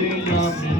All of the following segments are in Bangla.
Thank you.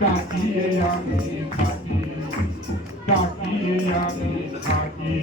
তাকিয়ে আমি থাকি তাকিয়ে আমি থাকি